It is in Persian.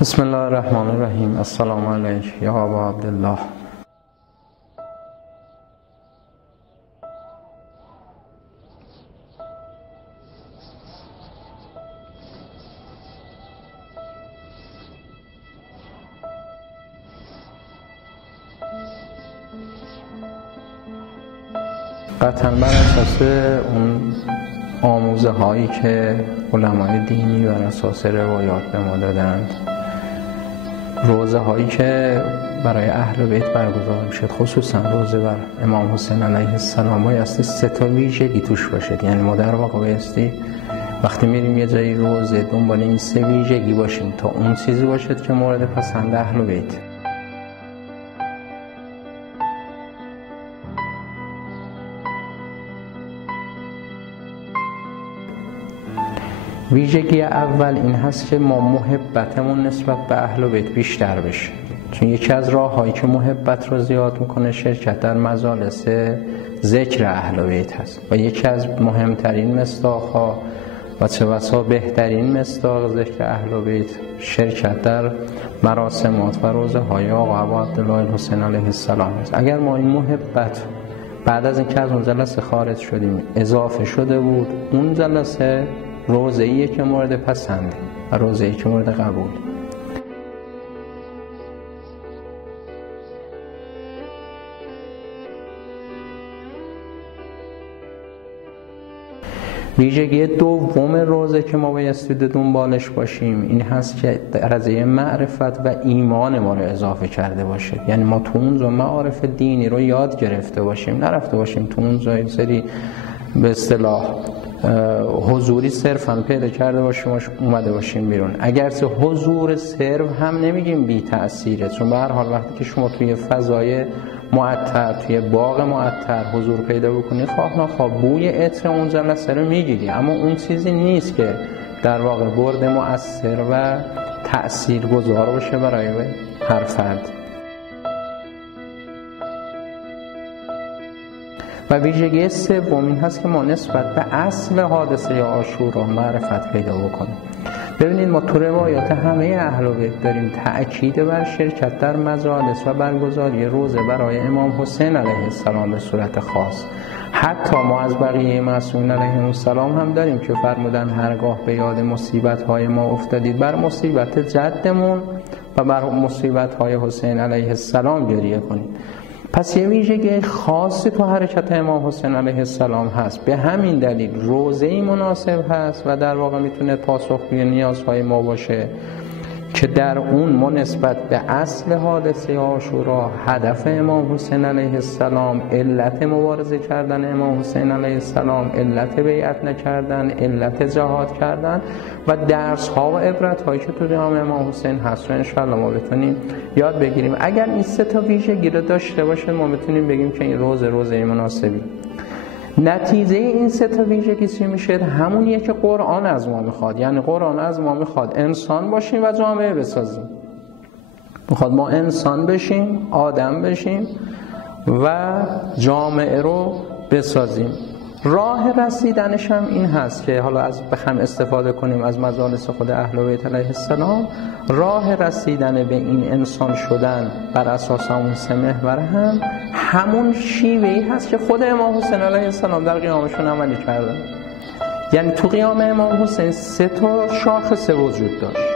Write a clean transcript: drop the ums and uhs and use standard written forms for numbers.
بسم الله الرحمن الرحیم. السلام علیک یا ابا عبدالله. قطعا بر اساس اون آموزه هایی که علمای دینی بر اساس روایات به ما دادند، روزه هایی که برای اهل بیت برگزار میشه، خصوصا روزه بر امام حسین علیه السلام، بایستی 3 ویژگی توش باشد. یعنی ما در واقع بایستی وقتی میریم یه جایی روزه دنبال این 3 ویژگی باشیم تا اون چیزی باشد که مورد پسند اهل بیت. ویژگی اول این هست که ما محبتمون نسبت به اهل بیت بیشتر بشه، چون یکی از راه‌هایی که محبت رو زیاد میکنه شرکت در مجالس ذکر اهل بیت هست و یکی از مهمترین مصداق‌ها و چه بسا بهترین مصداق ذکر اهل بیت شرکت در مراسمات و روزه‌های آقا عبدالله حسین علیه السلام است. اگر ما این محبت بعد از اینکه از اون جلسه خارج شدیم اضافه شده بود، اون جلسه روزه‌ایه که مورد پسنده و روزه‌ای که مورد قبول. ویژگی دوم روزه که ما بایستی دنبالش باشیم این هست که درجه معرفت و ایمان ما رو اضافه کرده باشه. یعنی ما تو اونجا معارف دینی رو یاد گرفته باشیم، نرفته باشیم تو اونجا یه سری به اصطلاح حضوری صرفا پیدا کرده باشیم اومده باشیم بیرون. اگرچه حضور صرف هم نمیگیم بی تأثیره، چون به هر حال وقتی که شما توی فضای معطر، توی باغ معطر حضور پیدا بکنی، خواه نخواه بوی عطر اون جلسه رو میگیری، اما اون چیزی نیست که در واقع برد مؤثر و تأثیر گذار باشه برای هر فرد. و ویژگی سوم این هست که ما نسبت به اصل حادثه عاشورا معرفت پیدا بکنیم. ببینید ما تو روایات همه اهل بیت داریم تأکید بر شرکت در مجالس و برگزاری روزه برای امام حسین علیه السلام به صورت خاص. حتی ما از بقیه معصومین علیهم السلام هم داریم که فرمودن هرگاه به یاد مصیبت‌های ما افتادید بر مصیبت جدمون و بر مصیبت‌های حسین علیه السلام گریه کنید. پس یه ویژگی خاصی تو حرکت امام حسین علیه السلام هست. به همین دلیل روزه‌ای مناسب هست و در واقع میتونه پاسخگوی نیازهای ما باشه که در اون ما نسبت به اصل حادثه عاشورا، هدف امام حسین علیه السلام، علت مبارزه کردن امام حسین علیه السلام، علت بیعت نکردن، علت جهاد کردن و درس ها و عبرت هایی که تو جامعه امام حسین هست رو انشاءالله ما بتونیم یاد بگیریم. اگر این 3 ویژگی رو داشته باشه ما بتونیم بگیم که این روزه مناسبی. نتیجه این 3 ویژگی چی میشه؟ همونیه که قرآن از ما میخواد. یعنی قرآن از ما میخواد انسان باشیم و جامعه بسازیم. میخواد ما انسان بشیم، آدم بشیم و جامعه رو بسازیم. راه رسیدنش هم این هست که حالا از بخوام استفاده کنیم از مجالس خود اهل بیت علیه السلام، راه رسیدن به این انسان شدن بر اساس اون 3 محور هم همون شیوهی هست که خود امام حسین علیه السلام در قیامشون عملی کردن. یعنی تو قیام امام حسین 3 شاخصه وجود داشت.